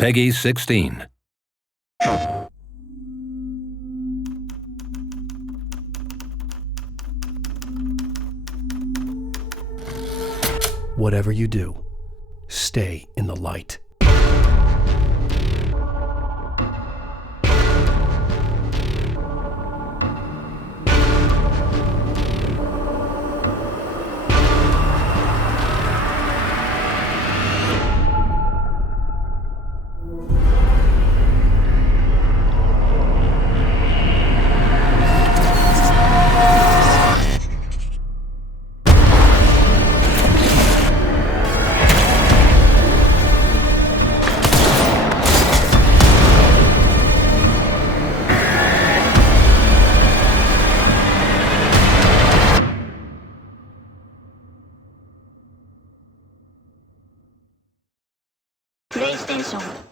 Peggy 16. Whatever you do, stay in the light. 英雄。